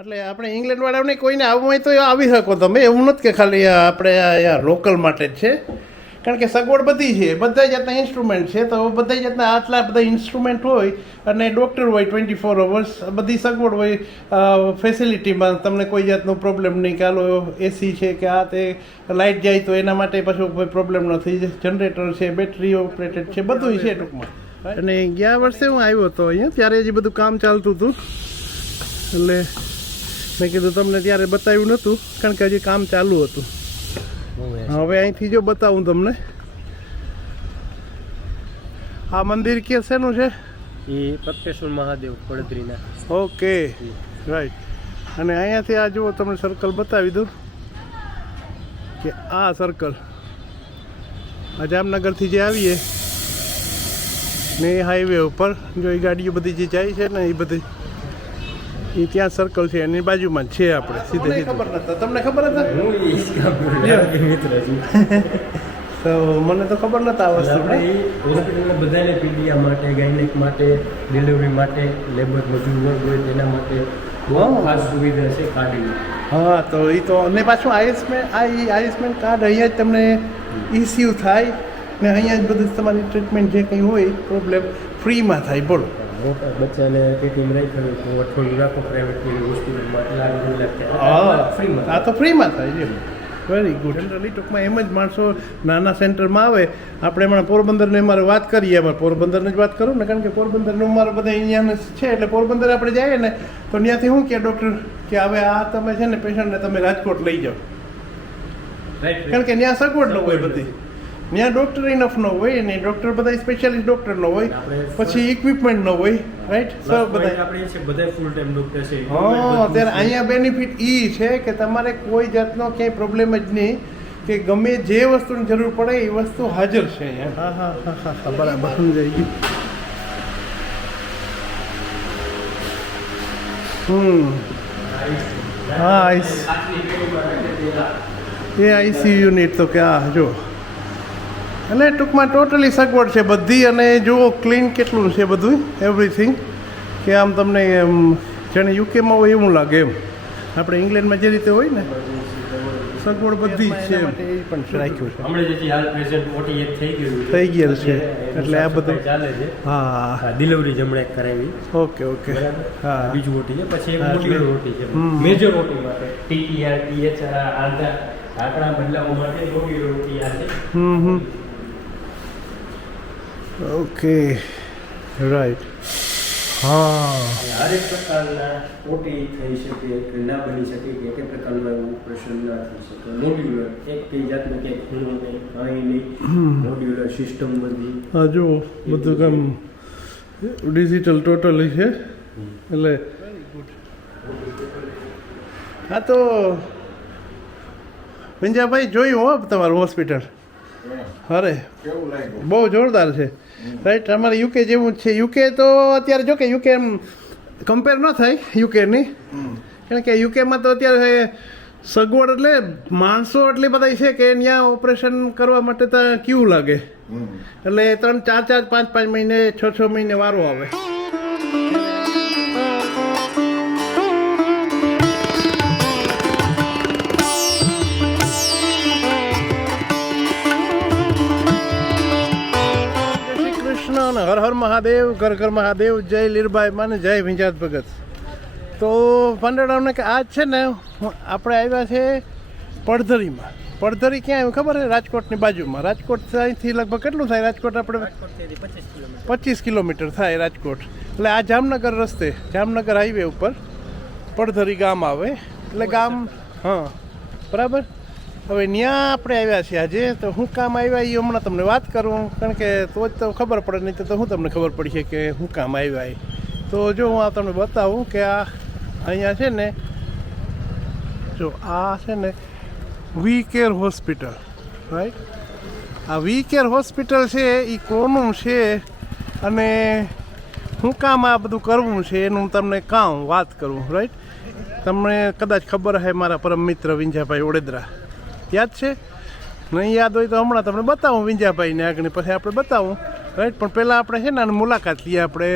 એટલે આપણે ઇંગ્લેન્ડવાળાને કોઈને આવવું હોય તો આવી શકો તમે, એવું નથી કે ખાલી આપણે અહીંયા લોકલ માટે જ છે. કારણ કે સગવડ બધી છે, બધા જાતના ઇન્સ્ટ્રુમેન્ટ છે, તો બધા જાતના આટલા બધા ઇન્સ્ટ્રુમેન્ટ હોય અને ડૉક્ટર હોય 24 અવર્સ, બધી સગવડ હોય ફેસિલિટીમાં. તમને કોઈ જાતનો પ્રોબ્લેમ નહીં કે હાલો એસી છે કે આ તે લાઇટ જાય તો એના માટે પાછું કોઈ પ્રોબ્લેમ નથી. જનરેટર છે, બેટરી ઓપરેટેડ છે, બધું છે ટૂંકમાં. અને ગયા વર્ષે હું આવ્યો હતો અહીંયા, ત્યારે હજી બધું કામ ચાલતું હતું, એટલે મેં કીધું તમને ત્યારે બતાવ્યું નહોતું કારણ કે હજી કામ ચાલુ હતું. હવે અહીંથી જો બતાવું તમને, આ મંદિર કે શેનું છે? એ પ્રત્યેશ્વર મહાદેવ પડદરીના. Okay, right. અને અહીંયાથી આ જુઓ, તમને સર્કલ બતાવી દઉં કે આ સર્કલ આ જામનગરથી જે આવીએ ને એ હાઈવે ઉપર જો એ ગાડીઓ બધી જે જાય છે ને એ બધી એ ત્યાં સર્કલ છે, એની બાજુમાં જ છે. આપણે સીધે ખબર નતા, તમને ખબર હતા? તો મને તો ખબર નતા આ વસ્તુ. હોસ્પિટલમાં બધાને પીડિયા માટે, ગાયનેક માટે, ડિલિવરી માટે, લેબર મજૂર વર્ગ હોય તેના માટે બહુ ખાસ સુવિધા છે કાર્ડની. હા, તો એ તો અને પાછું આયુષ્માન કાર્ડ અહીંયા જ તમને ઇસ્યુ થાય ને અહીંયા જ બધું તમારી ટ્રીટમેન્ટ જે કંઈ હોય પ્રોબ્લેમ ફ્રીમાં થાય. બોલો, મોટા બચ્ચાને પેટીમાં રાખ્યું તો અઠવાડિયું રાખો પ્રાઇવેટ હોસ્પિટલમાં, હા ફ્રીમાં. આ તો ફ્રીમાં થાય છે. Very good. જનરલી ટૂંકમાં એમ જ માણસો નાના સેન્ટરમાં આવે. આપણે હમણાં પોરબંદરની અમારે વાત કરીએ, અમારે પોરબંદરની જ વાત કરું ને, કારણ કે પોરબંદરનું અમારે બધા અહીંયા છે, એટલે પોરબંદર આપણે જઈએ ને તો ત્યાંથી શું કે ડૉક્ટર કે હવે આ તમે છે ને પેશન્ટને તમે રાજકોટ લઈ જાઓ, કારણ કે ત્યાં સગવડ ન હોય બધી, ત્યાં ડૉક્ટર ઇનફ ન હોય ને, ડૉક્ટર બધા સ્પેશિયાલિસ્ટ ડૉક્ટર ન હોય, પછી ઇક્વિપમેન્ટ ન હોય, રાઈટ? સર બધા ફૂલ ટાઈમ ડૉક્ટર છે. હા, ત્યારે અહીંયા બેનિફિટ એ છે કે તમારે કોઈ જાતનો ક્યાંય પ્રોબ્લેમ જ નહીં, કે ગમે જે વસ્તુની જરૂર પડે એ વસ્તુ હાજર છે અહીંયા. હા હા હા હા, બરાબર સમજાઈ ગયું. હા, એ આઈસી યુનિટ તો કે આ જો, એટલે ટૂંકમાં ટોટલી સગવડ છે બધી. અને જુઓ ક્લીન કેટલું છે બધું, એવરીથિંગ, કે આમ તમને એમ જાણે યુકેમાં હોય એવું લાગે એમ. આપણે ઇંગ્લેન્ડમાં જે રીતે હોય ને સગવડ બધી જ છે, એ પણ રાખ્યું છે. હમણાં જે હાલ પ્રેઝન્ટ ઓટી એક થઈ ગયેલ છે, એટલે આ બધું ચાલે છે. હા, ડિલિવરી જમણે કરાવી. Okay okay. હા, બીજું ઓટી છે, પછી એક મોડ્યુલર ઓટી છે, મેજર ઓટી માટે ટીટીઆર ટીએચઆર આંકડા બદલાવવા માટે મોડ્યુલર ઓટી આ છે. Okay, right. હા, હરેક પ્રકારના ઓટી થઈ શકે કે ના બની શકે, કે એક પ્રકારનું ઓપરેશન ના થઈ શકે. મોડ્યુલર એક કઈ જાતનું કંઈ ખૂણો નહીં, કાંઈ નહીં, મોડ્યુલર સિસ્ટમ બધી. હા જુઓ, બધું કામ ડિજિટલ ટોટલી છે. એટલે હા, તો વિંજાભાઈ જોયું હો તમારું હોસ્પિટલ? અરે બહુ જોરદાર છે, રાઈટ? અમારે યુકે જેવું જ છે. યુકે તો અત્યારે જો કે યુકે એમ કમ્પેર ન થાય યુકેની, કારણ કે યુકેમાં તો અત્યારે સગવડ એટલે માણસો એટલી બધા છે કે ત્યાં ઓપરેશન કરવા માટે તો ક્યુ લાગે, એટલે 3-4 5 મહિને 6 મહિને વારો આવે. હર હર મહાદેવ, ઘર ઘર મહાદેવ, જય લીરભાઈ માને, જય વિંજાત ભગત. તો પાંડવરાવને કે આજ છે ને આપણે આવ્યા છે પડધરીમાં. પડધરી ક્યાં આવ્યું ખબર છે? રાજકોટની બાજુમાં. રાજકોટ અહીંથી લગભગ કેટલું થાય? રાજકોટ આપણે 25 કિલોમીટર થાય રાજકોટ. એટલે આ જામનગર રસ્તે, જામનગર હાઈવે ઉપર પડધરી ગામ આવે. એટલે ગામ, હા બરાબર. હવે ત્યાં આપણે આવ્યા છીએ આજે. તો હું કામ આવ્યા એ હમણાં તમને વાત કરું, કારણ કે તો જ તો ખબર પડે, નહીં તો હું તમને ખબર પડશે કે હું કામ આવ્યા એ. તો જો હું આ તમને બતાવું કે આ અહીંયા છે ને, જો આ છે ને વી કેર હોસ્પિટલ, રાઈટ? આ વી કેર હોસ્પિટલ છે એ કોનું છે અને શું કામ આ બધું કરવું છે એનું તમને કામ વાત કરું, રાઈટ? તમને કદાચ ખબર હશે, મારા પરમ મિત્ર વિંજાભાઈ ઓડેદરા, યાદ છે? નહીં યાદ હોય તો હમણાં તમને બતાવું વિંજાભાઈને આગળ, પછી આપણે બતાવું, રાઈટ? પણ પહેલાં આપણે છે ને આની મુલાકાત લઈએ આપણે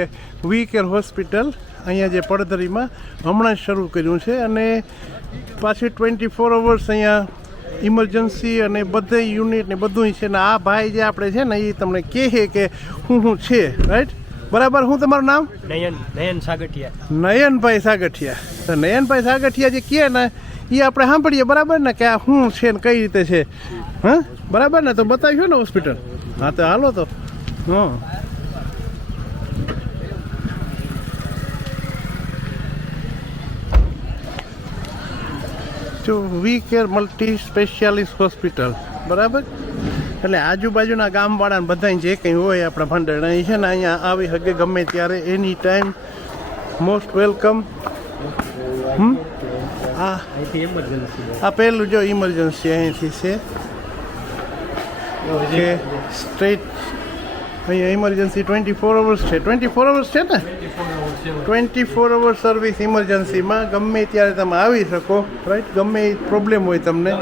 વી કેર હોસ્પિટલ. અહીંયા જે પડધરીમાં હમણાં જ શરૂ કર્યું છે અને પાછી 24 અવર્સ અહીંયા ઇમરજન્સી અને બધે યુનિટ ને બધું છે ને આ ભાઈ જે આપણે છે ને એ તમને કહે કે શું છે રાઈટ બરાબર. શું તમારું નામ? નયન સાગઠિયા. નયનભાઈ સાગઠિયા. તો નયનભાઈ સાગઠિયા જે કહે ને એ આપણે સાંભળીએ બરાબર ને કે આ શું છે ને કઈ રીતે છે હા બરાબર ને તો બતાવ્યું ને હોસ્પિટલ. હા તો હાલો તો હા જો વી કેર મલ્ટી સ્પેશિયાલિસ્ટ હોસ્પિટલ બરાબર. એટલે આજુબાજુના ગામવાળાને બધાને જે કંઈ હોય આપણા ભંડાર અહીં છે ને અહીંયા આવી શકે ગમે ત્યારે એની ટાઈમ મોસ્ટ વેલકમ. હા આ પહેલું જો ઇમરજન્સી અહીંથી છે કે સ્ટ્રેટ અહીંયા ઇમરજન્સી 24 અવર્સ છે. 24 અવર્સ છે ને 24 અવર્સ સર્વિસ ઇમરજન્સીમાં ગમે ત્યારે તમે આવી શકો રાઈટ. ગમે એ પ્રોબ્લેમ હોય તમને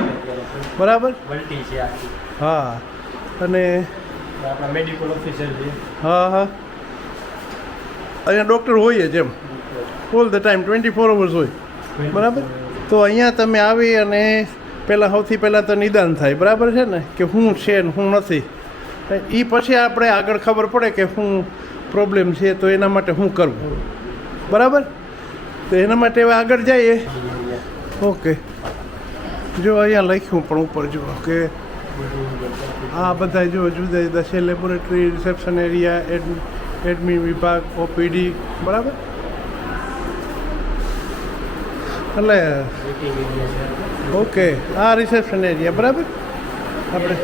બરાબર. હા અને મેડિકલ ઓફિસર છે. હા હા અહીંયા ડૉક્ટર હોય જ એમ ઓલ ધ ટાઈમ 24 અવર્સ હોય બરાબર. તો અહીંયા તમે આવી અને પહેલાં સૌથી પહેલાં તો નિદાન થાય બરાબર છે ને કે શું છે ને શું નથી. એ પછી આપણે આગળ ખબર પડે કે શું પ્રોબ્લેમ છે તો એના માટે શું કરવું બરાબર. તો એના માટે હવે આગળ જઈએ. ઓકે જો અહીંયા લખ્યું પણ ઉપર જુઓ કે આ બધા જો જુદા જુદા છે. લેબોરેટરી, રિસેપ્શન એરિયા, એડમિન વિભાગ, ઓપીડી બરાબર. એટલે ઓકે આ રિસેપ્શન એરિયા બરાબર આપણે.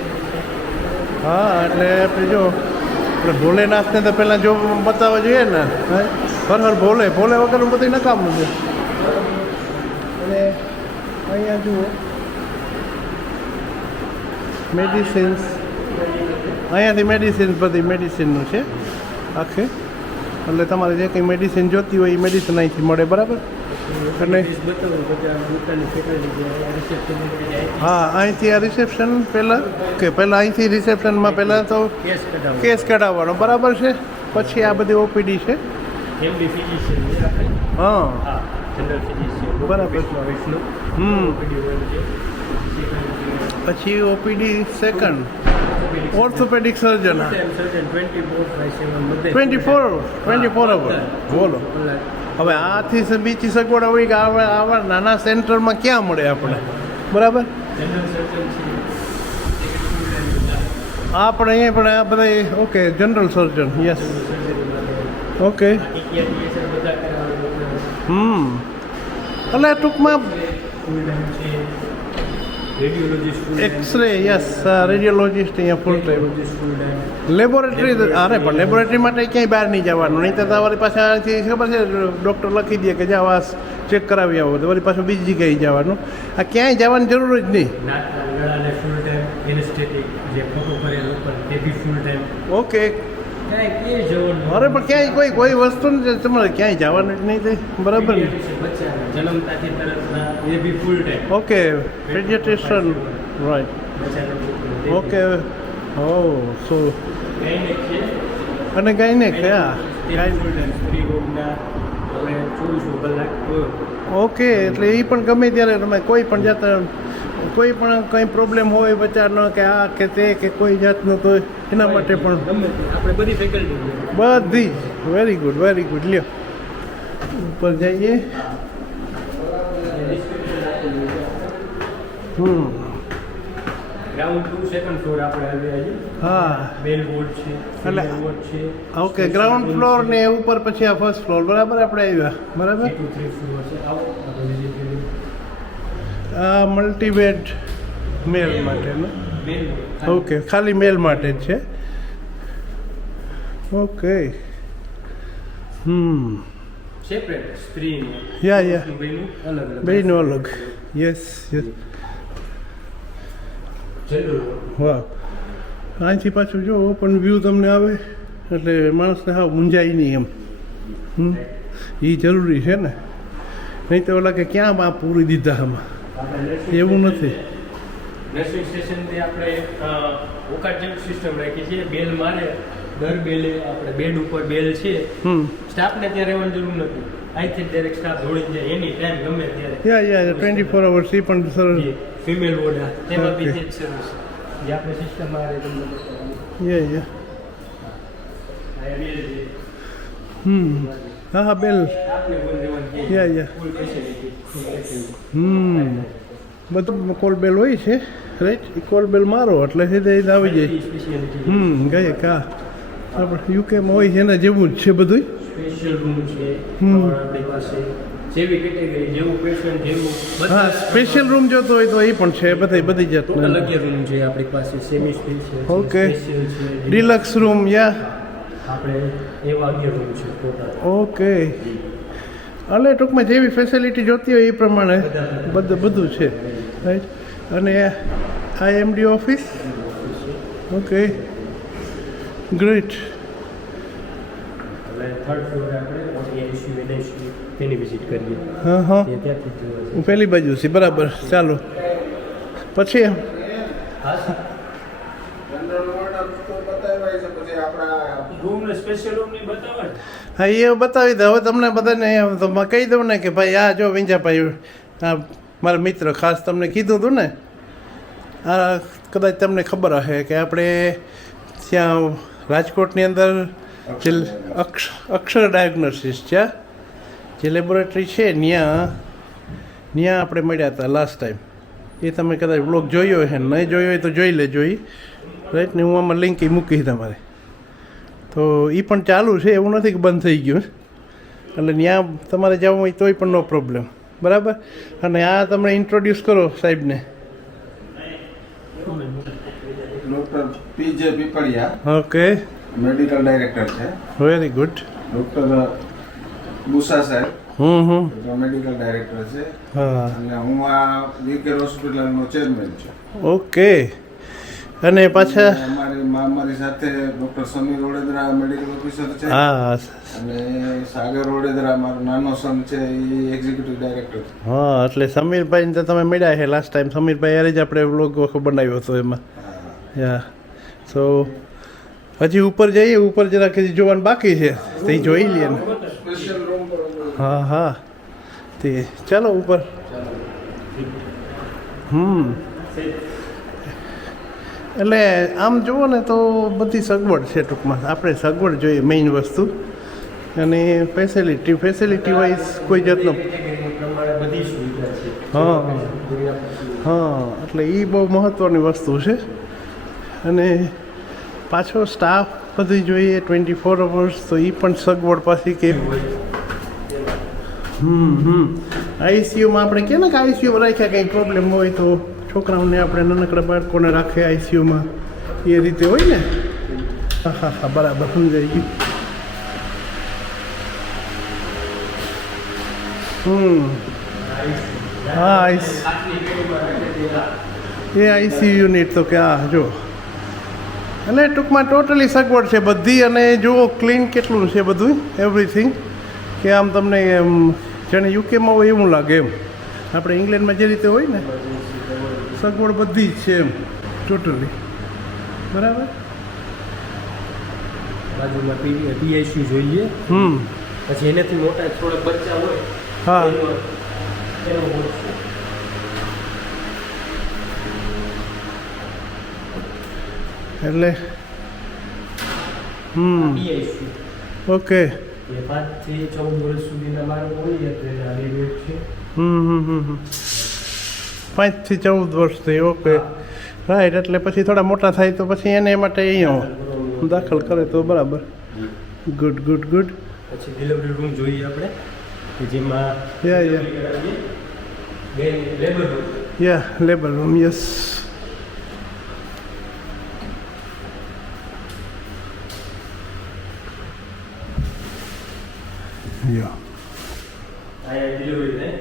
હા એટલે આપણે જો આપણે ભોલેનાથને તો પહેલાં જો બતાવવા જોઈએ ને હર હર ભોલે ભોલે વગરનું બધું નકામું છે. અને અહીંયા જુઓ મેડિસિન્સ અહીંયાથી મેડિસિન્સ બધી મેડિસિનનું છે આખે. એટલે તમારે જે કંઈ મેડિસિન જોતી હોય એ મેડિસિન અહીંથી મળે બરાબર. અને હા અહીંથી આ રિસેપ્શન પહેલાં અહીંથી રિસેપ્શનમાં પહેલાં તો કેસ કઢાવવાનો બરાબર છે. પછી આ બધી ઓપીડી છે. હા બરાબર. પછી ઓપીડી સેકન્ડ ઓર્થોપેડિક સર્જન 24 અવર બોલો. હવે આથી બીજી સગવડ હોય કે આવા નાના સેન્ટરમાં ક્યાં મળે આપણે બરાબર. આપણે અહીંયા પણ આ બધા ઓકે જનરલ સર્જન યસ ઓકે. એટલે ટૂંકમાં એક્સરે યસ રેડિયોલોજિસ્ટ અહીંયા ફૂલ ટાઈમ. લેબોરેટરી અરે પણ લેબોરેટરી માટે ક્યાંય બહાર નહીં જવાનું. નહીં તો તમારી પાસે આથી ખબર છે ડૉક્ટર લખી દે કે જાઓ આ ચેક કરાવી આવો તો વળી પાછું બીજી જગ્યાએ જવાનું. આ ક્યાંય જવાની જરૂર જ નહીં. ઓકે અરે પણ ક્યાંય કોઈ વસ્તુ તમારે ક્યાંય જવાનું જ નહીં થાય બરાબર ને. Okay paediatrician right okay. Oh so અને ગાયનેક હા ઓકે. એટલે એ પણ ગમે ત્યારે તમે કોઈ પણ જાતના કોઈ પણ કંઈ પ્રોબ્લેમ હોય બચારનો કે આ કે તે કે કોઈ જાતનો તો એના માટે પણ આપણે બધી ફેકલ્ટી બધી વેરી ગુડ લ્યો ઉપર જઈએ. ગ્રાઉન્ડ 2 સેકન્ડ ફ્લોર આપણે આવ્યા છે. હા બેલ બોર્ડ છે એટલે બોર્ડ છે. ઓકે ગ્રાઉન્ડ ફ્લોર ને ઉપર પછી આ ફર્સ્ટ ફ્લોર બરાબર આપણે આવ્યા બરાબર. 2 3 ફ્લોર છે. આવો આપણે વિઝિટ કરીએ. આ મલ્ટીબેડ મેલ માટેનું ઓકે ખાલી મેલ માટે જ છે. ઓકે સેપરેટ સ્ત્રીનું યા અલગ બેયનું અલગ યસ વાહ. અહીંથી પાછું જો ઓપન વ્યૂ તમને આવે એટલે માણસને હા મૂંઝાય નહીં એમ. એ જરૂરી છે ને. નહીં તો ઓલા કે ક્યાં માં પૂરી દીધા આમાં એવું નથી. નર્સિંગ સ્ટેશનથી આપણે ઓકાટ જેવું સિસ્ટમ રાખી છે. બેલ મારે દર બેલે આપણે બેડ ઉપર બેલ છે. હમ સ્ટાફને ત્યાં રહેવાની જરૂર નથી. અહીંથી ડાયરેક્ટ સ્ટાફ દોડી જાય એની ટાઈમ ગમે ત્યારે. યા 24 hours એ પણ સરસ. ફિમેલ વોર્ડ તેમાં બી Okay. તે જ સર્વિસ જે આપણે સિસ્ટમમાં આવે તમને બતાવવાની. યા આ બેલ છે. હા બેલ. સ્ટાફને ફોન દેવાની છે. યા ફૂલ ફેસિલિટી. બધું કોલ બેલ હોય છે રાઈટ એ કોલ બેલ મારો એટલે સીધે સીધે આવી જાય. સ્પેશિયાલિટી. ગઈ કા આપણે યુકેમાં હોય છે એના જેવું જ છે બધું. સ્પેશિયલ રૂમ છે. હમ. આપણી પાસે જેવી કેટેગરી જેવું પેશન્ટ જેવું હા સ્પેશિયલ રૂમ જોતો હોય તો એ પણ છે બધી ટોટલ જાતના. 11 રૂમ છે આપણી પાસે. સેમી સ્પેશિયલ છે, Okay. સ્પેશિયલ છે, ડિલક્સ રૂમ યા આપણે એવા 11 રૂમ છે ટોટલ. ઓકે એટલે ટૂંકમાં જેવી ફેસિલિટી જોતી હોય એ પ્રમાણે બધું છે રાઈટ. અને IMD ઓફિસ. Okay great. હવે થર્ડ ફ્લોર આપણે ICU NICU તેની વિઝિટ કરીએ. હા હા તે ત્યાંથી જ જોવા હું પેલી બાજુ છે બરાબર. ચાલો પછી છે. રૂમને સ્પેશિયલ રૂમની બતાવે ને? હા એ બતાવી દે. હવે તમને બધાને તો કહી દઉં ને કે ભાઈ આ જો વિંજાભાઈ આ મારા મિત્ર ખાસ તમને કીધું હતું ને. આ કદાચ તમને ખબર હશે કે આપણે ત્યાં રાજકોટની અંદર જે અક્ષર ડાયગ્નોસિસ છે જે લેબોરેટરી છે ત્યાં આપણે મળ્યા હતા લાસ્ટ ટાઈમ. એ તમે કદાચ બ્લોગ જોયો હશે નહીં જોયો હોય તો જોઈ લેજો એ રાઈટ ને હું આમાં લિંક એ મૂકી તમારે. તો એ પણ ચાલુ છે એવું નથી કે બંધ થઈ ગયું એટલે ત્યાં તમારે જવું હોય તોય પણ નો પ્રોબ્લેમ બરાબર. અને આ તમે ઇન્ટ્રોડ્યુસ કરો સાહેબને. Doctor PJ Pipaliya okay medical director છે. Very good. ડૉક્ટર બુસા સાહેબ મેડિકલ ડાયરેક્ટર છે. હા અને હું આ વીકેર હોસ્પિટલનો ચેરમેન છું. ઓકે. અને પાછા અમારી સાથે doctor Samir Odedara medical officer છે. હા અને સાગર ઓડેદરા મારો નાનો સન છે એ એક્ઝિક્યુટિવ ડાયરેક્ટર છે. હા એટલે સમીરભાઈને તો તમે મળ્યા છે લાસ્ટ ટાઈમ. સમીરભાઈ યારે જ આપણે વ્લોગ બનાવ્યો હતો એમાં. યા સો હજી ઉપર જઈએ. ઉપર જરાક હજી જોવાનું બાકી છે તે જોઈ લઈએ ને. સ્પેશિયલ રૂમ હા હા તે ચાલો ઉપર. એટલે આમ જુઓ ને તો બધી સગવડ છે ટૂંકમાં. આપણે સગવડ જોઈએ મેઇન વસ્તુ. અને ફેસિલિટી વાઇઝ કોઈ જાતનો કેટેગરી પ્રમાણે બધી સુવિધા છે. હા હા એટલે એ બહુ મહત્ત્વની વસ્તુ છે. અને પાછો સ્ટાફ બધી જોઈએ 24 hours તો એ પણ સગવડ પાછી કે ICUમાં આપણે કહે ને કે ICUમાં રાખ્યા કંઈ પ્રોબ્લેમ હોય તો છોકરાઓને આપણે નાનકડા બાળકોને રાખે ICUમાં એ રીતે હોય ને. હા હા હા બરાબર સમજાઈ ગયું. હા એ ICU યુનિટ તો કે આ જો એટલે ટૂંકમાં ટોટલી સગવડ છે બધી. અને જુઓ ક્લીન કેટલું છે બધું એવરીથિંગ કે આમ તમને એમ જાણે યુકેમાં હોય એવું લાગે એમ. આપણે ઇંગ્લેન્ડમાં જે રીતે હોય ને સગવડ બધી જ છે એમ ટોટલી બરાબર. બાજુમાં PICU જોઈએ. પછી એનાથી મોટા થોડા બચ્ચા હોય હા એનો હોય છે. એટલે PICU ઓકે. એ 5 થી 14 વર્ષ સુધીના બાળકો હોય એટલે આ રેટ છે. 5 થી 14 વર્ષથી ઓકે રાઈટ. એટલે પછી થોડા મોટા થાય તો પછી એને માટે અહીંયા દાખલ કરે તો બરાબર. Good good good. પછી ડિલિવરી રૂમ જોઈએ આપણે કે જેમાં યા લેબર રૂમ. યા લેબર રૂમ યસ. યા અહીંયા ડિલિવરી થાય.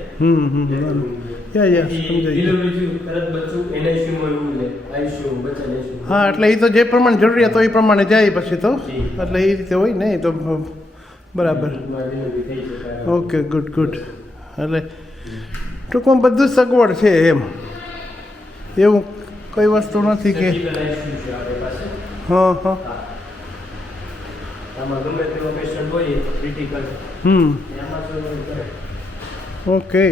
યા સમજાઈ ગયું. ડિલિવરી તરત બચ્ચું NICU માં એવું લે ICU બચ્ચા NICU. હા એટલે એ તો જે પ્રમાણે જરૂરિયાત હોય એ પ્રમાણે જાય પછી તો એટલે એ રીતે હોય ને એ તો બરાબર. ડિલિવરી થઈ શકે. Okay good good. એટલે ટૂંકમાં બધું જ સગવડ છે એમ. એવું કોઈ વસ્તુ નથી કે સર્જિકલ ICU છે આપણી પાસે. હા હા આમાં ગમે તેવો પેશન્ટ હોય ક્રિટિકલ હમ એમાં સર્જરી કરે. ઓકે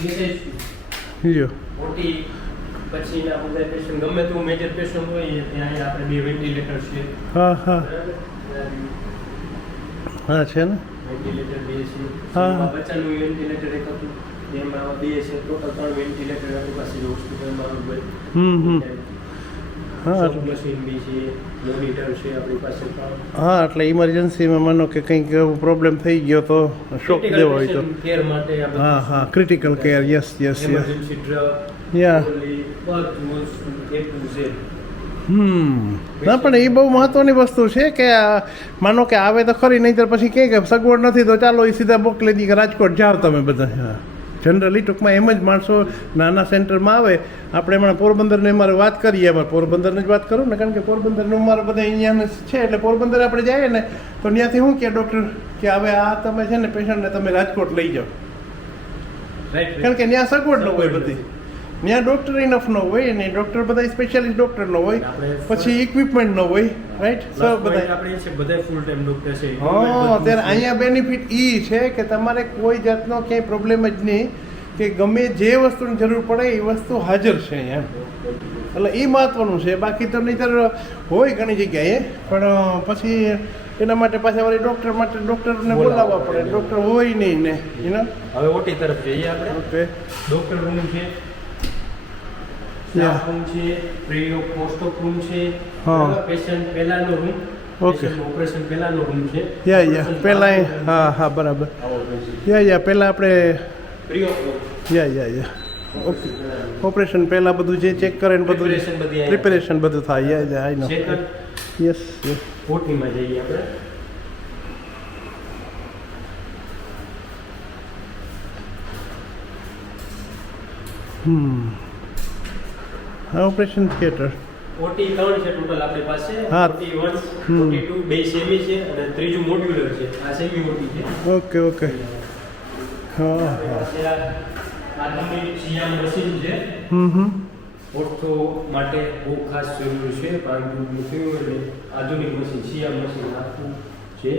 વિશેષ લ્યો મોટી પછીના બધા પેશન્ટ ગમે તેવું મેજર પેશન્ટ હોય ત્યાં અહીંયા આપણે 2 વેન્ટિલેટર છે. હા હા હા છે ને વેન્ટિલેટર 2 છે. હા. એમાં બચ્ચાનું વેન્ટિલેટર એક હતું એમાં 2 છે. ટોટલ 3 વેન્ટિલેટર આપણી પાસે હોસ્પિટલમાં હોય. હમ હા શોક મશીન બી છે, મોનિટર છે આપણી પાસે ત્રણ. હા એટલે ઇમરજન્સીમાં માનો કે કંઈક પ્રોબ્લેમ થઈ ગયો તો શોક Critical દેવો હોય તો patient care માટે આ બધું હા હા critical care yes yes yes emergency drug, Yeah. only બધું વસ્તુ A to Z. ના પણ એ બહુ મહત્વની વસ્તુ છે કે માનો કે આવે તો ખરી નહીં તો પછી કે સગવડ નથી તો ચાલો એ સીધા મોકલી દી કે રાજકોટ જાઓ તમે બધા હા જનરલી ટૂંકમાં એમ જ માણસો નાના સેન્ટરમાં આવે આપણે હમણાં પોરબંદરની મારે વાત કરીએ અમારે પોરબંદરની જ વાત કરું ને કારણ કે પોરબંદરનું મારે બધા અહીંયા છે એટલે પોરબંદર આપણે જઈએ ને તો ત્યાંથી શું કે ડૉક્ટર કે હવે આ તમે છે ને પેશન્ટને તમે રાજકોટ લઈ જાઓ Right, કારણ કે ત્યાં સગવડ ન હોય બધી ત્યાં ડૉક્ટર ઇનફ ન હોય ને ડૉક્ટર બધા સ્પેશિયાલિસ્ટ ડૉક્ટર ન હોય પછી ઇક્વિપમેન્ટ ન હોય રાઈટ સર બધા આપણે છે બધા ફૂલ ટાઈમ ડોક્ટર છે. હા ત્યારે અહીંયા બેનિફિટ એ છે કે તમારે કોઈ જાતનો ક્યાંય પ્રોબ્લેમ જ નહીં કે ગમે જે વસ્તુની જરૂર પડે એ વસ્તુ હાજર છે અહીંયા એટલે એ મહત્વનું છે બાકી તો નહીંતર હોય ઘણી જગ્યાએ પણ પછી એના માટે પાછા વળી ડૉક્ટર માટે ડૉક્ટરને બોલાવવા પડે ડૉક્ટર હોય નહીં ને યુ હવે ઓટી તરફ જઈએ આપણે. ઓકે ડોક્ટર રૂમ છે, Yeah. સ્ટાફ રૂમ છે, pre of post of room છે, હા. પેશન્ટ પહેલાનો રૂમ, Okay. ઓપરેશન પહેલાનો રૂમ છે. યા પહેલાં હા હા બરાબર યા પહેલાં આપણે pre of room. Yeah okay operation પહેલાં બધું જે ચેક કરે ને બધું Preparation બધી અહીંયા. પ્રિપેરેશન બધું થાય યા આઈ નો સેકન્ડ યસ યસ ઓટીમાં જઈએ આપણે. હા ઓપરેશન થિયેટર ઓટી 3 છે ટોટલ આપણી પાસે. હા. ઓટી 1, હમ. ઓટી 2 બે સેમી છે અને ત્રીજું મોડ્યુલર છે. આ સેમી ઓટી છે. ઓકે ઓકે હા આપણી હા પાસે આ આધુનિક સીએમ મશીન છે. હમ ઓર્થો માટે બહુ ખાસ જરૂરી છે કારણ કે મૂક્યું એટલે આધુનિક મશીન સીએમ મશીન આખું છે.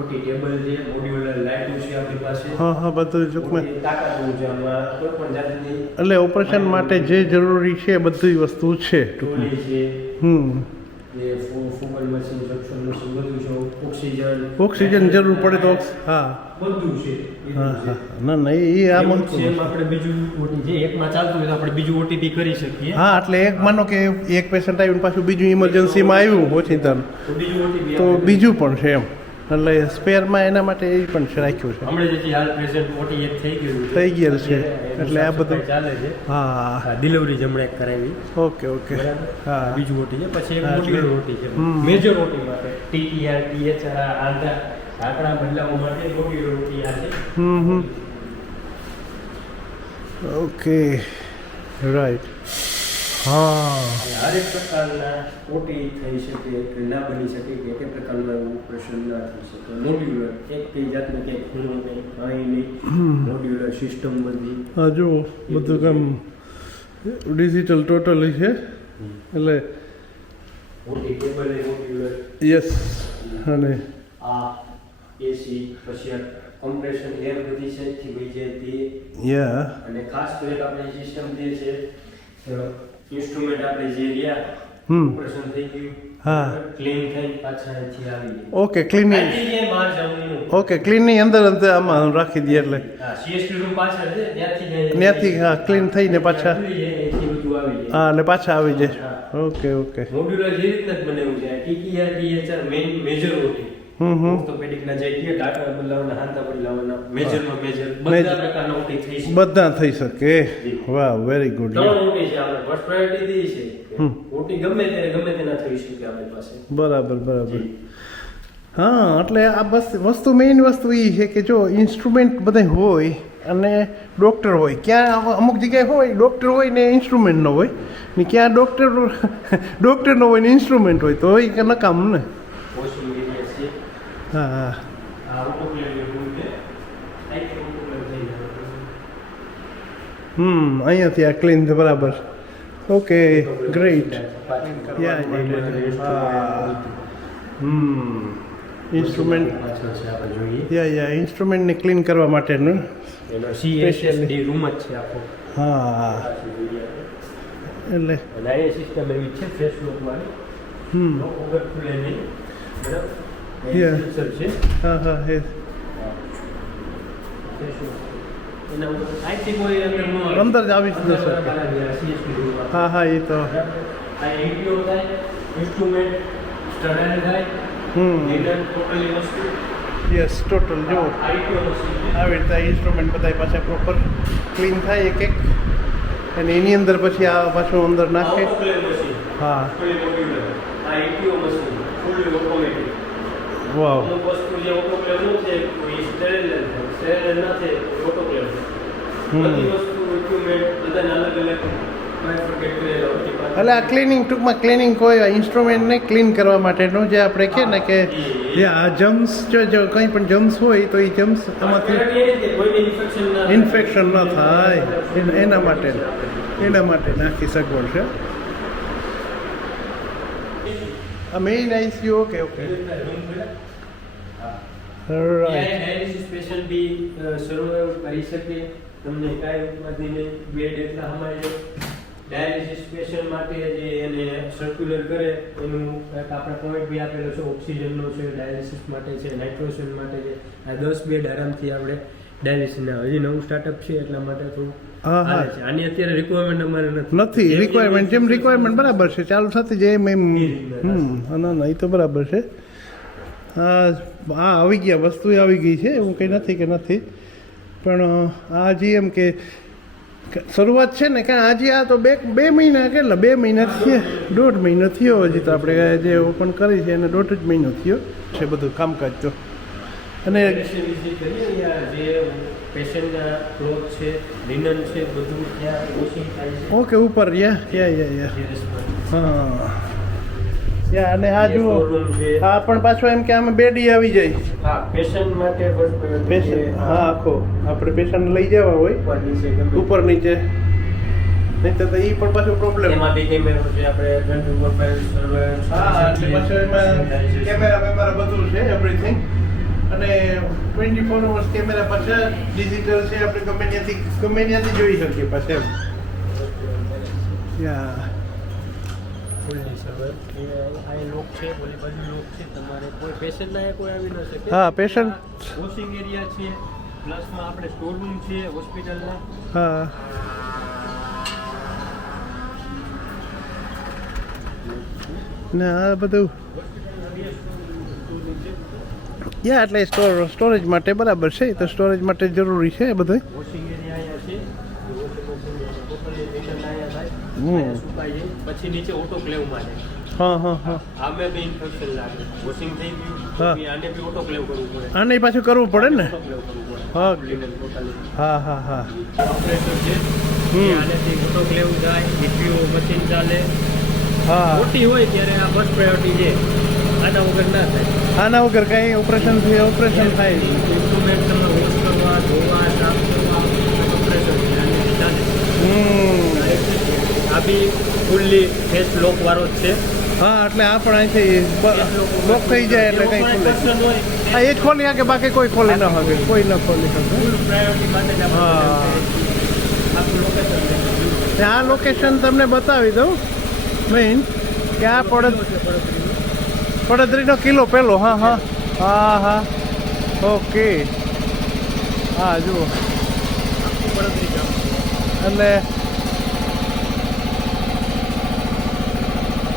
ઓટી ટેબલ છે, મોડ્યુલર લાઇટો છે આપણી પાસે. હા હા બધું ટૂંકમાં ઓટી તાકાતનું છે આમાં કોઈ પણ જાતની એટલે ઓપરેશન માટે જે જરૂરી છે બધી વસ્તુ છે ટૂંકમાં ટોલી છે, હમ એ ફુગલ મશીન, સક્શન મશીન બધું છે. ઓક્સિજન જરૂર પડે તો હા બધું છે. હા હા ના ના એ આ એવું મહત્વનું છે એમ છે. આપણે બીજું ઓટી જે એકમાં ચાલતું હોય તો આપણે બીજું ઓટીપી કરી શકીએ. હા એટલે એક માનો કે એક પેશન્ટ આવ્યું ને પાછું બીજું ઇમરજન્સીમાં આવ્યું ઓચિંતન તો બીજું ઓટીપી તો બીજું પણ છે એમ એટલે સ્પેરમાં એના માટે એ પણ છે રાખ્યું છે હમણાં જે હાલ પ્રેઝન્ટ ઓટી એક થઈ ગયું થઈ ગયેલ છે. એટલે આ બધું ચાલે છે. હા ડિલિવરી જ હમણાં એક કરાવી. ઓકે ઓકે બરાબર. હા બીજું ઓટી છે પછી એક હા, મોડ્યુલર ઓટી છે. હમ. મેજર ઓટી માટે ટીટીઆર ટીએચઆર આંકડા બદલાવવા માટે મોડ્યુલર ઓટી આ છે. હમ ઓકે રાઈટ હા હરેક પ્રકારના ઓટી થઈ શકે કે ના બની શકે કે એક પ્રકારનું એવું ઓપરેશન ના થઈ શકે. મોડ્યુલર એક કઈ જાતનું કંઈ ખૂણો કંઈ કાંઈ નહીં. મોડ્યુલર સિસ્ટમ બધી હા જુઓ બધું કામ ડિજિટલ ટોટલી છે એટલે ઓટી ટેબલ એ મોડ્યુલર યસ અને આ એસી પછી આ કમ્પ્રેશન એર બધી સાઈડથી વહી જાય તે યા અને ખાસ તો એક આપણે સિસ્ટમ જે છે ઇન્સ્ટ્રુમેન્ટ આપણે જે રહ્યા હમ. ઓપરેશન થઈ ગયું હા. ક્લીન થઈ પાછા અહીંથી આવી જાય. ઓકે ક્લીનિંગ અહીંથી જે બહાર જવાનું નથી. ઓકે ક્લીનની અંદર અંદર આમાં રાખી દઈએ એટલે હા સીએસટી રૂમ પાછળ છે ત્યાંથી જાય. ત્યાંથી હા ક્લીન થઈને પાછા ખુલી જાય, અહીંથી બધું આવી જાય. હા એટલે પાછા આવી જાય ઓકે ઓકે મોડ્યુલર જે રીતના જ બનાવ્યું છે ટીટીઆર ટીએચઆર મેજર ઓટી ઓર્થોપેડિકના જે કે ડાટા બદલાવવાના હાંતા બદલાવવાના મેજરમાં મેજર બધા પ્રકારના ઓટી થઈ શકે. બધા થઈ શકે વાહ વેરી ગુડ ત્રણ ઓટી છે આપણે ફર્સ્ટ પ્રાયોરિટી દી છે હમ. ઓટી ગમે ત્યારે ગમે તેના થઈ શકે આપણી પાસે. બરાબર બરાબર હા એટલે આ બસ વસ્તુ મેઇન વસ્તુ એ છે કે જો ઇન્સ્ટ્રુમેન્ટ બધા હોય અને ડૉક્ટર હોય ક્યાં અમુક જગ્યાએ હોય ડૉક્ટર હોય ને ઇન્સ્ટ્રુમેન્ટ ન હોય ને ક્યાં ડૉક્ટર ન હોય ને ઇન્સ્ટ્રુમેન્ટ હોય તો એ નકામ ને વોશિંગ એરિયા છે. હા હા આ ઓટોક્લેવ રૂમ છે. અહીંથી ઓટોક્લેવ થઈ જાય. અહીંયાથી આ ક્લીન બરાબર ઓકે ગ્રેટ યા ઇન્સ્ટ્રુમેન્ટ પાછળ છે આપણે જોઈએ યા ઇન્સ્ટ્રુમેન્ટને ક્લીન કરવા માટેનું એનો CSSD રૂમ જ છે આખો હા એટલે અને આ સિસ્ટમ એવી છે ફેસ લોક વાળી લોક વગર ખુલે નહીં બરાબર Yeah. સેન્સર છે હા હા એ ફેસ લોક એના ઉપર આઈથી કોઈ અંદર નો અંદર જ આવી જ ન શકે. CSD રૂમ હા હા એ તો આ ATO થાય ઇન્સ્ટ્રુમેન્ટ સ્ટરાઇલ થાય ડિઝાઇન ટોટલી વસ્તુ યસ ટોટલ જો ITO મશીન છે આવી રીતે ઇન્સ્ટ્રુમેન્ટ બધા પાછા પ્રોપર ક્લીન થાય એક એક અને એની અંદર પછી આ પાછું અંદર નાખે ઓટોક્લેવ મશીન હા ફૂલી મોડ્યુલર આ ATO મશીન ફૂલી ઓટોમેટિક વાવ અમુક વસ્તુ જે ઓટોક્લેવ ન છે કોઈ સ્ટેરેલ ન છે ઓટોક્લેવ બધી વસ્તુ ઇક્વિપમેન્ટ બધાને અલગ અલગ બાયફર્કેટ કરેલા હોય છે. એટલે આ ક્લિનિંગ ટૂંકમાં ક્લિનિંગ કોઈ ઇન્સ્ટ્રુમેન્ટને ક્લીન કરવા માટેનું જે આપણે કહે ને કે જે આ જમ્સ જો કંઈ પણ જમ્સ હોય તો એ જમ્સ આમાંથી Priority એ છે કે કોઈને ઇન્ફેક્શન ના થાય. ઇન્ફેક્શન ન થાય એના માટે નાખી સગવડ છે આ main ICU okay okay right dialysis patient બી સર્વાઈવ કરી શકે તમને કાંઈ ઉપાધિ નહીં બેડ એટલા અમારે ડાયાલિસિસ પેશન્ટ માટે જે એને સર્ક્યુલર કરે એનું એક આપણે પોઈન્ટ બી આપેલો છે ઓક્સિજનનો છે ડાયાલિસિસ માટે છે નાઇટ્રોજન માટે છે આ 10 બેડ આરામથી આપણે ડાયાલિસિસના હજી નવું સ્ટાર્ટઅપ છે એટલા માટે થોડું હા, હા. હાલે છે. આની અત્યારે રિક્વાયરમેન્ટ અમારે નથી રિક્વાયરમેન્ટ જેમ રિક્વાયરમેન્ટ બરાબર છે ચાલુ થતી જાય એમ ના એ તો બરાબર છે હા આવી ગયા વસ્તુ આવી ગઈ છે એવું કંઈ નથી કે નથી પણ આ જે એમ કે શરૂઆત છે ને કે આજે આ તો બે મહિના કેટલા 2 મહિના થયા 1.5 મહિનો થયો હજી તો આપણે જે ઓપન કરી છે એને 1.5 જ મહિનો થયો છે બધું કામકાજ તો અને જે પેશન્ટના ક્લોથ છે લિનન છે બધું ત્યાં વોશિંગ થાય છે ઓકે ઉપર યા હા યા અને આ જુઓ સ્ટોરરૂમ છે આ પણ પાછો એમ કે આમાં બેડી આવી જાય હા પેશન્ટ માટે first પેશન્ટ હા આખો આપણે પેશન્ટ લઈ જવા હોય ઉપર નીચે ગમે ઉપર નીચે નહીં તો એ પણ પાછો પ્રોબ્લેમ એમાં બી કેમેરો છે આપણે 24/5 સર્વર હા એટલે પાછો એમાં કેમેરા બધું છે એવરીથિંગ અને 24 અવર્સ કેમેરા પાછા ડિજિટલ છે આપણે ગમે ત્યાંથી જોઈ શકીએ પાછા એમ યા ફૂલની સર્વર આ લોક છે બોલી બાજુ લોક છે તમારે કોઈ પેશન્ટ ના કોઈ આવી ન શકે હા, patient. વોશિંગ એરિયા છે પ્લસમાં આપણે સ્ટોર રૂમ છે હોસ્પિટલના હા ને આ બધું યા એટલે સ્ટોરેજ માટે બરાબર છે એ તો સ્ટોરેજ માટે જરૂરી છે એ બધું વોશિંગ એરિયા અહીંયા છે ટોટલી પેશન્ટ અહીંયા થાય હમ. અહીંયા સુકાઈ જાય પછી નીચે ઓટોક્લેવમાં છે હા હા હા આમે બી ઇન્ફેક્શન લાગે વોશિંગ થઈ ગયું હા. પછી આને બી ઓટોક્લેવ કરવું પડે આને પાછું કરવું પડે ને ઓટોક્લેવ કરવું પડે હા. લિનન ટોટલી હા હા હા ઓપરેટર છે હમ. આનેથી ઓટોક્લેવ જાય ડીપીઓ મશીન ચાલે હા મોટી હોય ત્યારે આ ફર્સ્ટ પ્રાયોરિટી છે આના વગર ના થાય આના વગર કાંઈ ઓપરેશન થાય ઇન્સ્ટ્રુમેન્ટ તમે વોશ કરવા ધોવા સાફ કરવા ઓપરેશન છે આની ચાલે આ બી ફૂલ્લી ફેસ લોક વાળો જ છે હા એટલે આ પણ અહીંથી લોક થઈ જાય એટલે કંઈ ખુલે પર્સન હોય હા એ જ ખોલી શકે બાકી કોઈ ખોલી ન શકે કોઈ ન ખોલી શકે ફૂલ પ્રાયોરિટી માટે જ હા. આખું લોકેશન ને આ લોકેશન તમને બતાવી દઉં મેઇન કે આ પડદરીનો કિલ્લો પેલો હા હા હા હા ઓકે હા જુઓ એટલે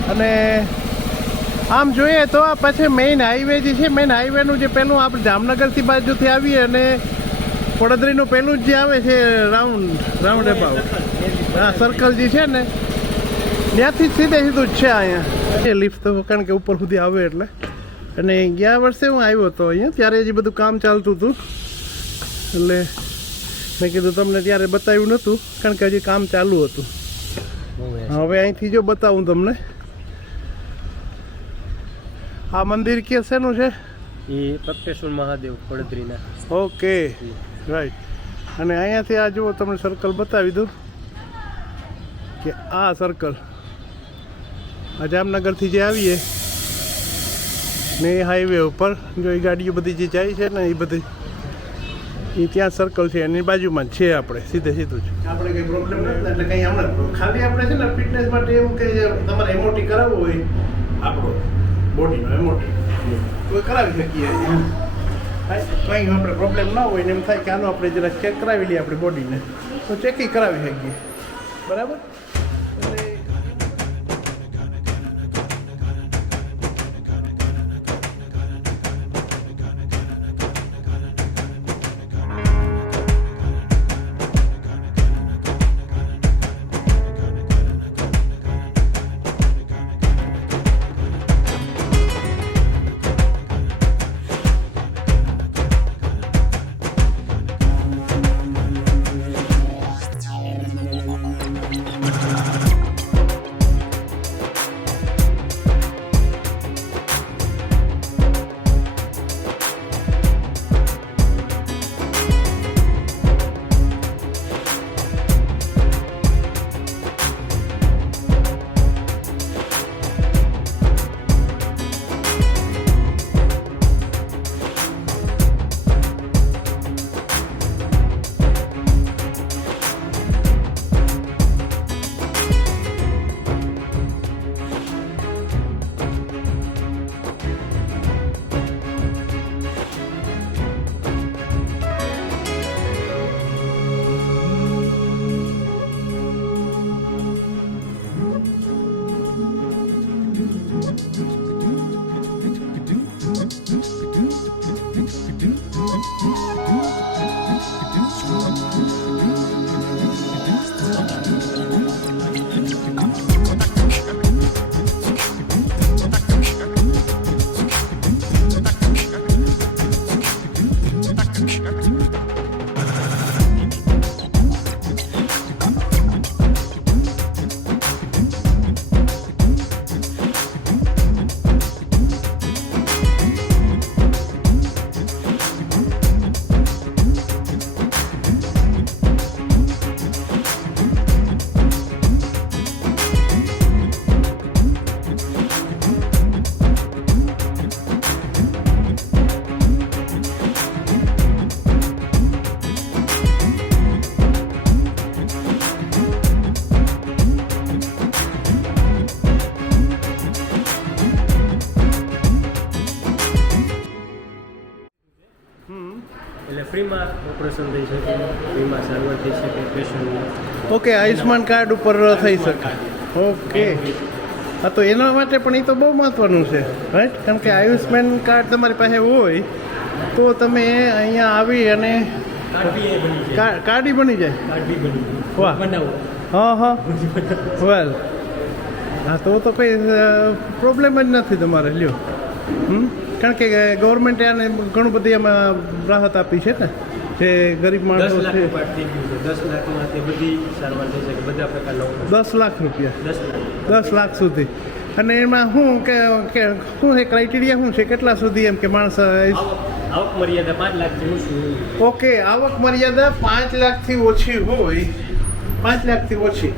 અને આમ જોઈએ તો આ પછી મેઇન હાઈવે જે છે મેઇન હાઈવેનું જે પેલું આપણે જામનગરથી બાજુથી આવીએ અને પડદરીનું પેલું જ જે આવે છે રાઉન્ડ અબાઉટ હા સર્કલ જે છે ને ત્યાંથી જ સીધું જ છે અહીંયા એ લિફ્ટ તો કારણ કે ઉપર સુધી આવે એટલે અને ગયા વર્ષે હું આવ્યો હતો અહીંયા ત્યારે હજી બધું કામ ચાલતું હતું એટલે મેં કીધું તમને ત્યારે બતાવ્યું નહોતું કારણ કે હજી કામ ચાલુ હતું હવે અહીંથી જો બતાવું તમને આ મંદિર કે શેનું છે એ પ્રત્યેશ્વર મહાદેવ પડદરીના ઓકે રાઈટ અને અહીંયાથી આ જુઓ તમને સર્કલ બતાવી દઉં કે આ સર્કલ આ જામનગરથી જે આવીએ ને એ હાઈવે ઉપર જો એ ગાડીઓ બધી જે જાય છે ને એ બધી એ ત્યાં સર્કલ છે એની બાજુમાં જ છે આપણે સીધે સીધું જ આપણે કંઈ પ્રોબ્લેમ નથી ને એટલે કંઈ હમણાં ખાલી આપણે છે ને ફિટનેસ માટે એમ કે તમારે એમઓટી કરાવવું હોય આપણો બોડીનો એમઓટી તો કરાવી શકીએ કંઈ આપણે પ્રોબ્લેમ ના હોય ને એમ થાય કે આનો આપણે જરા ચેક કરાવી લઈએ આપણી બોડીને તો ચેકિંગ કરાવી શકીએ બરાબર એટલે એટલે ફ્રીમાં ઓપરેશન થઈ શકે, ફ્રીમાં સારવાર થઈ શકે પેશન્ટ. ઓકે આયુષ્માન કાર્ડ ઉપર થઈ શકે. ઓકે હા તો એના માટે પણ એ તો બહુ મહત્ત્વનું છે રાઈટ, કારણ કે આયુષ્માન કાર્ડ તમારી પાસે હોય તો તમે અહીંયા આવી અને કાર્ડ બની જાય. વાહ હા હા વેલ હા તો કંઈ પ્રોબ્લેમ જ નથી તમારે લ્યો. કારણ કે ગવર્મેન્ટે આને ઘણું બધી એમાં રાહત આપી છે ને જે ગરીબ માણસો છે. 10 લાખમાં તે બધી સારવાર થઈ શકે, બધા પ્રકારનો 10 લાખ રૂપિયા 10 લાખ સુધી. અને એમાં શું કે શું છે ક્રાઇટેરિયા શું છે કેટલા સુધી એમ કે માણસ આવક મર્યાદા 5 લાખથી ઓછી. ઓકે આવક મર્યાદા 5 લાખથી ઓછી હોય, 5 લાખથી ઓછી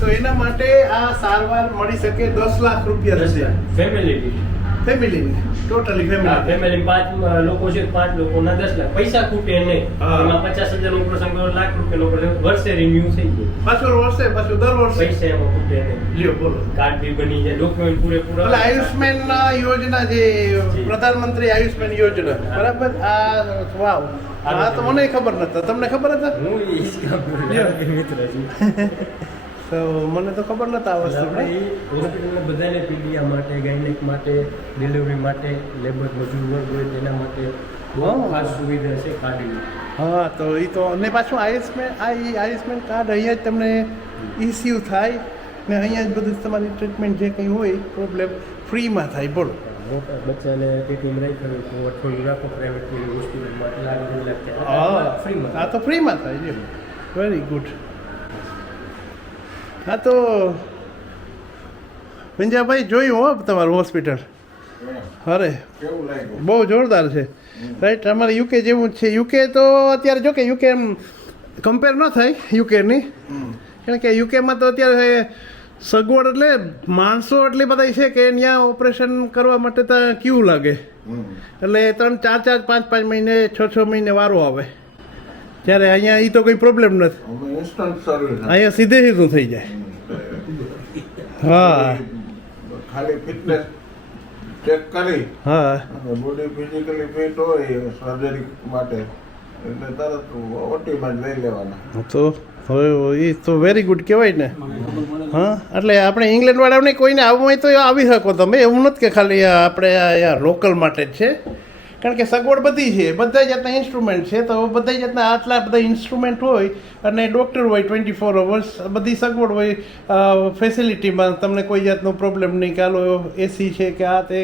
તો એના માટે આ સારવાર મળી શકે 10 લાખ રૂપિયા સુધી. ફેમિલીને ટોટલી ફેમિલી 5 લોકો છે, 5 લોકોના 10 લાખ. પૈસા ખૂટે નહીં. એમાં 50,000 નું ઓપરેશન કરો, લાખ રૂપિયાનું ઓપરેશન વર્ષે રિન્યુ થઈ જાય. પાછું દર વર્ષે પૈસા એમાં ખૂટે નહીં. લ્યો બોલો કાર્ડ બી બની જાય, ડોક્યુમેન્ટ પૂરેપૂરા. એટલે આયુષ્માન યોજના જે પ્રધાનમંત્રી આયુષ્માન યોજના બરાબર. આ વાવ આ તો મને ખબર નતા, તમને ખબર હતા? હું એ જ કામ કરું, મિત્ર છું. તો મને તો ખબર નતા આ વસ્તુ. હોસ્પિટલમાં બધાને પીડિયા માટે, ગાયનેક માટે, ડિલિવરી માટે, લેબર મજૂર વર્ગ હોય તેના માટે બહુ ખાસ સુવિધા છે કાર્ડની. હા તો એ તો અને પાછું આયુષ્માન કાર્ડ અહીંયા જ તમને ઇસ્યુ થાય ને અહીંયા જ બધું તમારી ટ્રીટમેન્ટ જે કંઈ હોય પ્રોબ્લેમ ફ્રીમાં થાય. બોલો મોટા બચ્ચાને ટીટીમ રાખ્યું તો અઠવાડિયું રાખો પ્રાઇવેટ હોસ્પિટલમાં લાખ હા ફ્રીમાં. હા તો ફ્રીમાં થાય છે. Very good. હા તો વિંજાભાઈ જોયું હો તમારું હોસ્પિટલ. અરે કેવું લાગ્યું? બહુ જોરદાર છે રાઈટ. અમારે યુકે જેવું જ છે. યુકે તો અત્યારે જો કે યુકે એમ કમ્પેર ન થાય યુકેની, કારણ કે યુકેમાં તો અત્યારે સગવડ એટલે માણસો એટલી બધા છે કે ત્યાં ઓપરેશન કરવા માટે તો ક્યુ લાગે, એટલે 3-4 5 મહિને 6 મહિને વારો આવે. ત્યારે અહીંયા એ તો કોઈ પ્રોબ્લેમ નથી, અમે ઇન્સ્ટન્ટ સર્વિસ અહીંયા સીધું થઈ જાય. હા ખાલી ફિટનેસ ચેક કરી હા બોડી ફિઝિકલી ફિટ હોય સર્જરી માટે એટલે તરત ઓટીમાં જ લઈ લેવાના. તો હવે એ તો વેરી ગુડ કહેવાય ને. હા એટલે આપણે ઇંગ્લેન્ડ વાળાને કોઈને આવવું હોય તો આવી શકો તમે, એવું નથી કે ખાલી આપણે અહીંયા લોકલ માટે જ છે. કારણ કે સગવડ બધી છે, બધા જાતના ઇન્સ્ટ્રુમેન્ટ છે, તો બધા જાતના આટલા બધા ઇન્સ્ટ્રુમેન્ટ હોય અને ડૉક્ટર હોય 24 અવર્સ, બધી સગવડ હોય ફેસિલિટીમાં. તમને કોઈ જાતનો પ્રોબ્લેમ નહીં કે હાલો એસી છે કે આ તે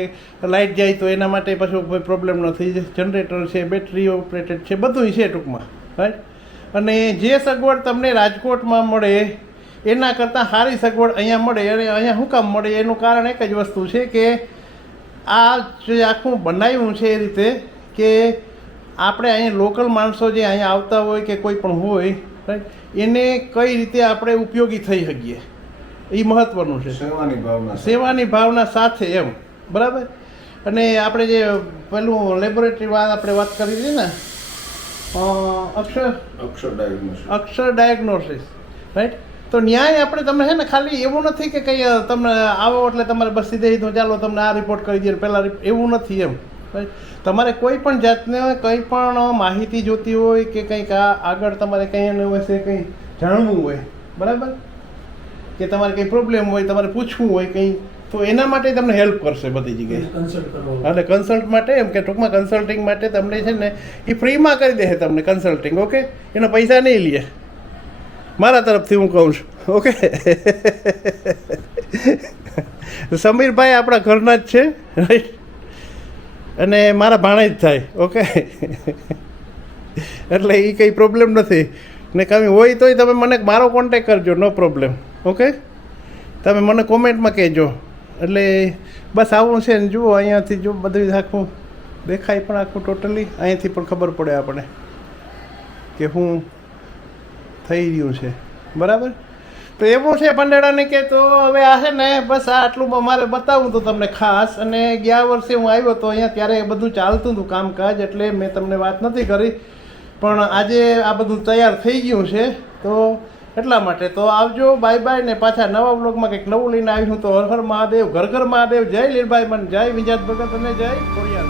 લાઇટ જાય તો એના માટે પાછું કોઈ પ્રોબ્લેમ નથી. જનરેટર છે, બેટરી ઓપરેટેડ છે, બધું છે ટૂંકમાં, રાઈટ. અને જે સગવડ તમને રાજકોટમાં મળે એના કરતાં સારી સગવડ અહીંયા મળે. અને અહીંયા શું કામ મળે એનું કારણ એક જ વસ્તુ છે કે આ જે આખું બનાવ્યું છે એ રીતે કે આપણે અહીંયા લોકલ માણસો જે અહીંયા આવતા હોય કે કોઈ પણ હોય, રાઈટ, એને કઈ રીતે આપણે ઉપયોગી થઈ શકીએ એ મહત્ત્વનું છે. સેવાની ભાવના સાથે એમ, બરાબર. અને આપણે જે પેલું લેબોરેટરી આપણે વાત કરી હતી ને, અક્ષર ડાયગ્નોસિસ, રાઈટ. તો ન્યાય આપણે તમે છે ને ખાલી એવું નથી કે કંઈ તમને આવો એટલે તમારે બસ સીધે ચાલો તમને આ રિપોર્ટ કરી દઈએ પહેલાં, એવું નથી એમ, રાઈટ. તમારે કોઈ પણ જાતને કંઈ પણ માહિતી જોતી હોય કે કંઈક આગળ તમારે કંઈ એનું વિશે કંઈ જાણવું હોય, બરાબર, કે તમારે કંઈ પ્રોબ્લેમ હોય, તમારે પૂછવું હોય કંઈ, તો એના માટે તમને હેલ્પ કરશે બધી જગ્યાએ. એટલે કન્સલ્ટ માટે એમ કે ટૂંકમાં કન્સલ્ટિંગ માટે તમને છે ને એ ફ્રીમાં કરી દે તમને કન્સલ્ટિંગ, ઓકે. એના પૈસા નહીં લે, મારા તરફથી હું કહું છું, ઓકે. સમીરભાઈ આપણા ઘરના જ છે, રાઈટ, અને મારા ભાણે જ થાય, ઓકે. એટલે એ કંઈ પ્રોબ્લેમ નથી ને, કમી હોય તોય તમે મને મારો કોન્ટેક કરજો, નો પ્રોબ્લેમ, ઓકે. તમે મને કોમેન્ટમાં કહેજો. એટલે બસ આવું છે ને, જુઓ અહીંયાથી જો બધું આખું દેખાય પણ આખું ટોટલી, અહીંયાથી પણ ખબર પડે આપણે કે શું થઈ રહ્યું છે, બરાબર. તો એવું છે પંડેડાને કે તો હવે આ છે ને બસ આટલું મારે બતાવું હતું તમને ખાસ. અને ગયા વર્ષે હું આવ્યો હતો અહીંયા ત્યારે બધું ચાલતું હતું કામકાજ, એટલે મેં તમને વાત નથી કરી, પણ આજે આ બધું તૈયાર થઈ ગયું છે તો એટલા માટે. તો આવજો, બાય બાય, ને પાછા નવા વ્લોગમાં કંઈક નવું લઈને આવીશું. તો હર હર મહાદેવ, ઘર ઘર મહાદેવ, જય લીરભાઈ મન, જય વિંજાત ભગત અને જય ખોડિયાર.